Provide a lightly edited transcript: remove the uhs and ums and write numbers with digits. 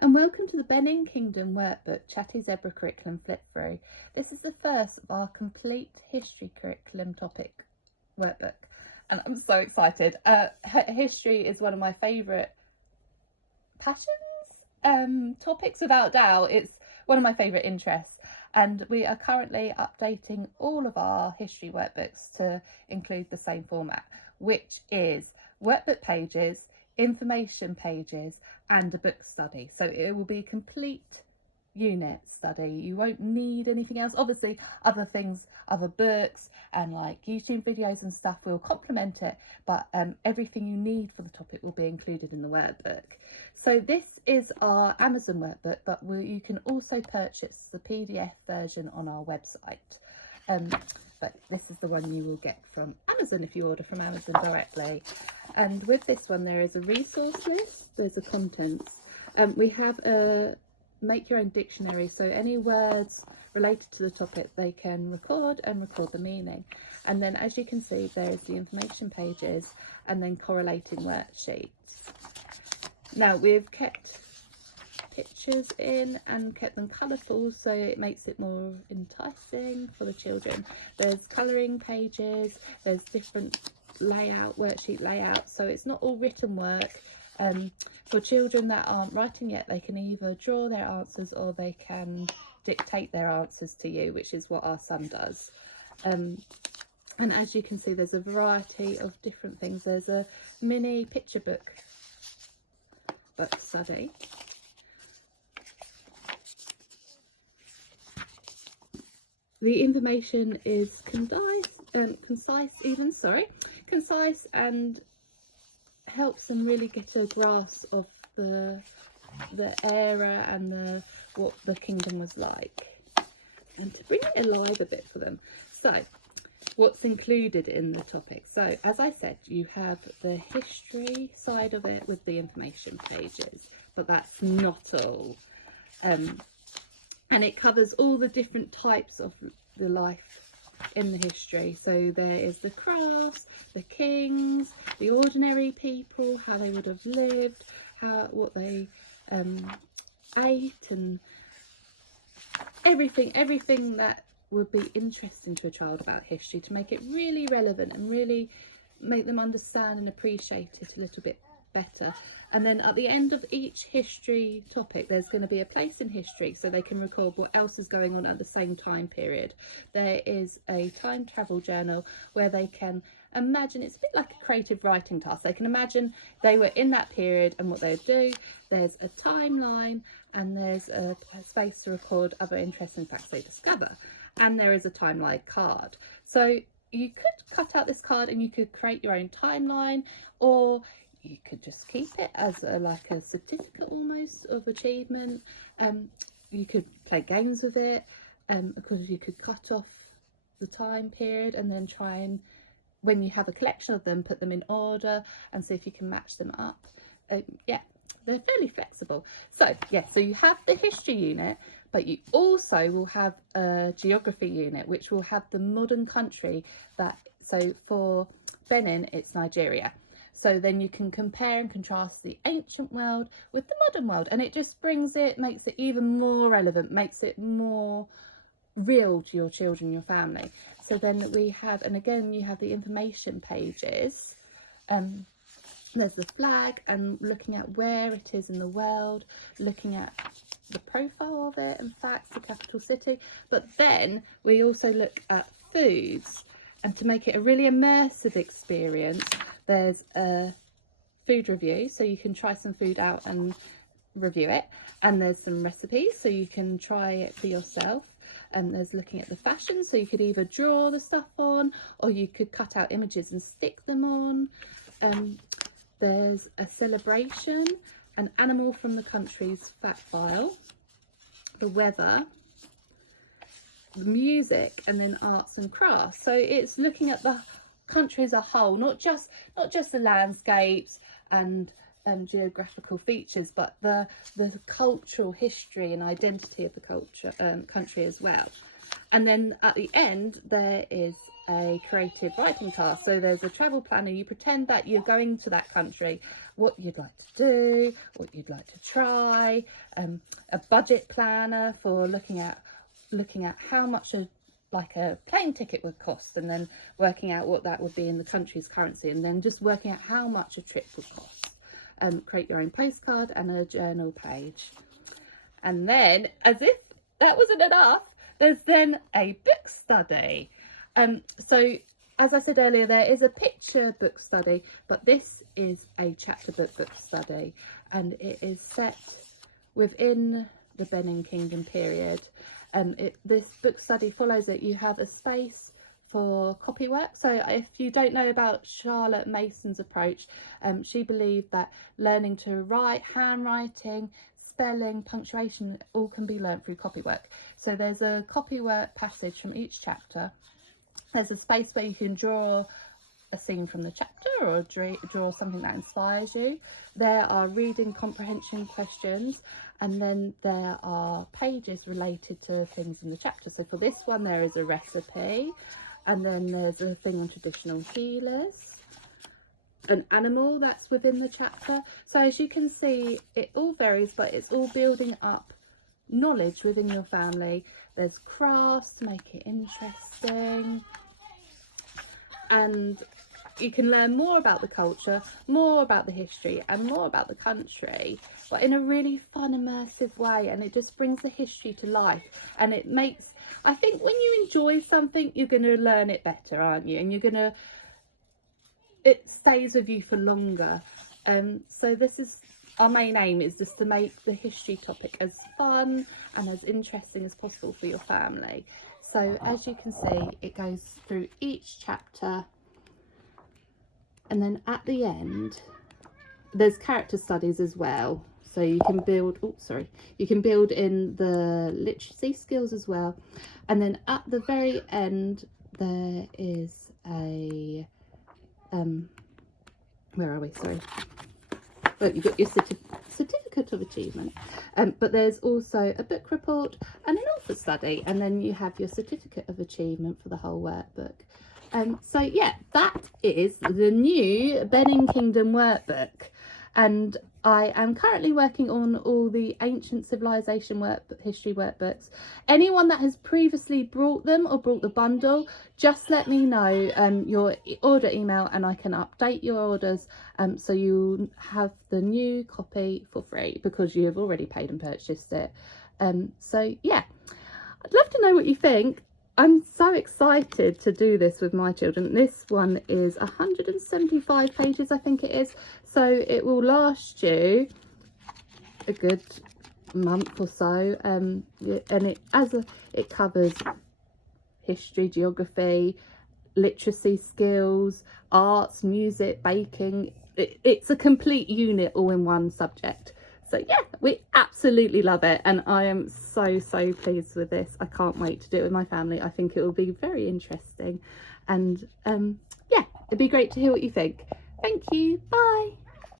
And welcome to the Benin Kingdom Workbook Chatty Zebra Curriculum Flip Through. This is the first of our complete history curriculum topic workbook, and I'm so excited. History is one of my favourite passions, topics without doubt. It's one of my favourite interests, and we are currently updating all of our history workbooks to include the same format, which is workbook pages, information pages and a book study. So it will be a complete unit study. You won't need anything else. Obviously other things, other books and like YouTube videos and stuff will complement it, but everything you need for the topic will be included in the workbook. So this is our Amazon workbook, but you can also purchase the PDF version on our website. But this is the one you will get from Amazon if you order from Amazon directly. And with this one there is a resource list, there's a contents. We have a make your own dictionary, so any words related to the topic they can record and record the meaning. And then as you can see there's the information pages and then correlating worksheets. Now we've kept pictures in and kept them colourful so it makes it more enticing for the children. There's colouring pages, there's different worksheet layouts, so it's not all written work. For children that aren't writing yet, they can either draw their answers or they can dictate their answers to you, which is what our son does. And as you can see there's a variety of different things. There's a mini picture book study. The information is concise and helps them really get a grasp of the era and what the kingdom was like, and to bring it alive a bit for them. So what's included in the topic? So as I said, you have the history side of it with the information pages, but that's not all. And it covers all the different types of the life in the history. So there is the crafts, the kings, the ordinary people, how they would have lived, what they ate, and everything that would be interesting to a child about history, to make it really relevant and really make them understand and appreciate it a little bit better. And then at the end of each history topic there's going to be a place in history so they can record what else is going on at the same time period. There is a time travel journal where they can imagine, it's a bit like a creative writing task, they can imagine they were in that period and what they'd do. There's a timeline and there's a space to record other interesting facts they discover, and there is a timeline card. So you could cut out this card and you could create your own timeline, or you could just keep it as like a certificate almost of achievement. You could play games with it, because you could cut off the time period and then try and, when you have a collection of them, put them in order and see if you can match them up. Yeah, they're fairly flexible. So yeah, so you have the history unit, but you also will have a geography unit which will have the modern country so for Benin it's Nigeria. So then you can compare and contrast the ancient world with the modern world, and it just makes it even more relevant, makes it more real to your children, your family. So then we have, and again you have the information pages. There's the flag and looking at where it is in the world, looking at the profile of it and facts, the capital city. But then we also look at foods, and to make it a really immersive experience there's a food review, so you can try some food out and review it, and there's some recipes so you can try it for yourself. And there's looking at the fashion, so you could either draw the stuff on or you could cut out images and stick them on. There's a celebration, an animal from the country's fact file, the weather, the music, and then arts and crafts. So it's looking at the country as a whole, not just the landscapes and geographical features, but the cultural history and identity of the country as well. And then at the end there is a creative writing task. So there's a travel planner. You pretend that you're going to that country what you'd like to do, what you'd like to try, a budget planner for looking at how much like a plane ticket would cost, and then working out what that would be in the country's currency, and then just working out how much a trip would cost. Create your own postcard and a journal page. And then, as if that wasn't enough, there's then a book study. So as I said earlier, there is a picture book study, but this is a chapter book study, and it is set within the Benin Kingdom period. This book study follows it. You have a space for copywork. So if you don't know about Charlotte Mason's approach, she believed that learning to write, handwriting, spelling, punctuation, all can be learnt through copywork. So there's a copywork passage from each chapter. There's a space where you can draw a scene from the chapter, or draw something that inspires you. There are reading comprehension questions, and then there are pages related to things in the chapter. So for this one, there is a recipe, and then there's a thing on traditional healers, an animal that's within the chapter. So as you can see, it all varies, but it's all building up knowledge within your family. There's crafts to make it interesting, and you can learn more about the culture, more about the history, and more about the country, but in a really fun, immersive way. And it just brings the history to life, and it makes, I think when you enjoy something, you're going to learn it better, aren't you? And it stays with you for longer. So this is our main aim, is just to make the history topic as fun and as interesting as possible for your family. So as you can see, it goes through each chapter, and then at the end there's character studies as well. So you can build, you can build in the literacy skills as well. And then at the very end there is a where are we? Sorry. Well, you've got your certificate of achievement, but there's also a book report and an author study, and then you have your certificate of achievement for the whole workbook. So yeah, that is the new Benin Kingdom workbook, and I am currently working on all the ancient civilization history workbooks. Anyone that has previously brought them or brought the bundle, just let me know your order email, and I can update your orders, so you have the new copy for free, because you have already paid and purchased it. So yeah, I'd love to know what you think. I'm so excited to do this with my children. This one is 175 pages, I think it is. So it will last you a good month or so. And it covers history, geography, literacy skills, arts, music, baking. It's a complete unit all in one subject. So yeah, we absolutely love it, and I am so pleased with this. I can't wait to do it with my family. I think it will be very interesting, and yeah, it'd be great to hear what you think. Thank you, bye.